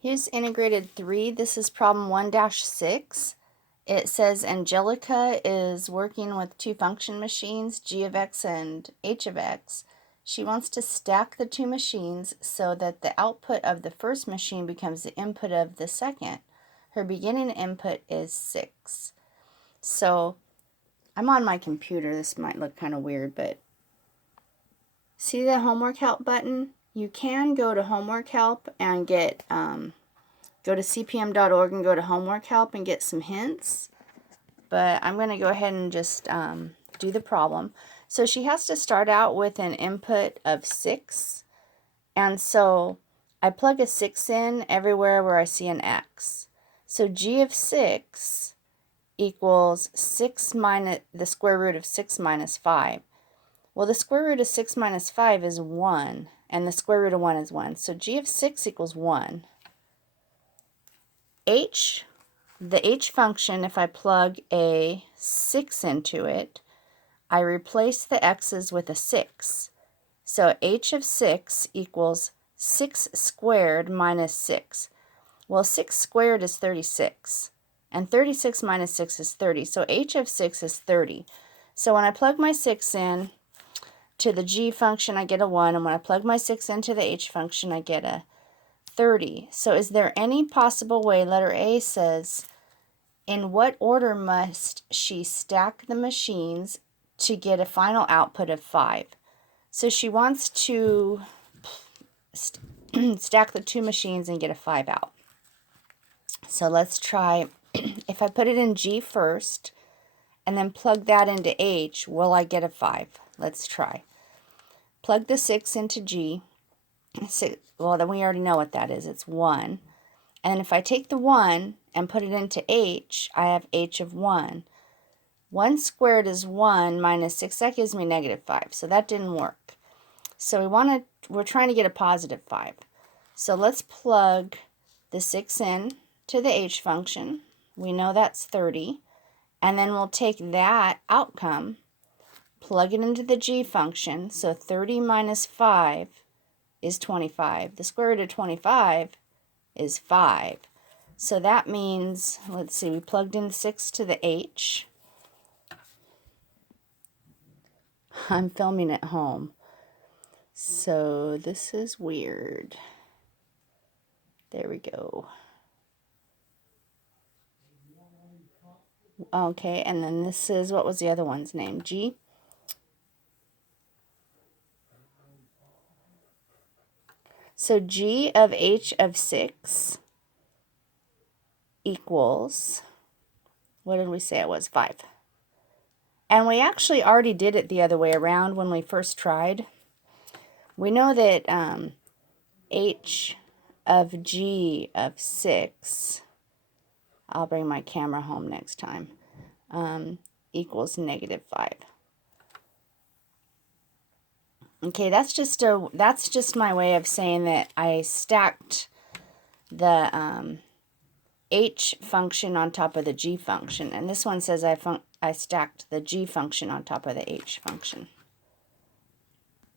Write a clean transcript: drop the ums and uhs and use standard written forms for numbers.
Here's integrated 3. This is problem 1-6. It says Angelica is working with two function machines, g of x and h of x. She wants to stack the two machines so that the output of the first machine becomes the input of the second. Her beginning input is 6. So I'm on my computer. This might look kind of weird, but see the homework help button? You can go to homework help and get go to cpm.org and go to homework help and get some hints. But I'm going to go ahead and just do the problem. So she has to start out with an input of 6. And so I plug a 6 in everywhere where I see an x. So g of 6 equals 6 minus the square root of 6 minus 5. Well, the square root of 6 minus 5 is 1. And the square root of 1 is 1. So g of 6 equals 1. The h function, if I plug a 6 into it, I replace the x's with a 6. So h of 6 equals 6 squared minus 6. Well, 6 squared is 36. And 36 minus 6 is 30. So h of 6 is 30. So when I plug my 6 in to the g function, I get a 1. And when I plug my 6 into the h function, I get a 30. So is there any possible way, letter A says, in what order must she stack the machines to get a final output of 5? So she wants to stack the two machines and get a 5 out. So let's try, if I put it in G first and then plug that into H, will I get a 5? Let's try. Plug the 6 into G. Well, then we already know what that is. It's 1. And if I take the 1 and put it into H, I have H of 1. 1 squared is 1 minus 6. That gives me negative 5. So that didn't work. So we're trying to get a positive 5. So let's plug the 6 in to the H function. We know that's 30. And then we'll take that outcome, plug it into the G function. So 30 minus 5 is 25. The square root of 25 is 5. So that means, let's see, we plugged in 6 to the H. I'm filming at home. So this is weird. There we go. Okay, and then this is, what was the other one's name? G? So G of H of 6 equals, what did we say it was? 5. And we actually already did it the other way around when we first tried. We know that H of G of 6, I'll bring my camera home next time, equals negative 5. Okay, that's just my way of saying that I stacked the H function on top of the G function, and this one says I stacked the G function on top of the H function.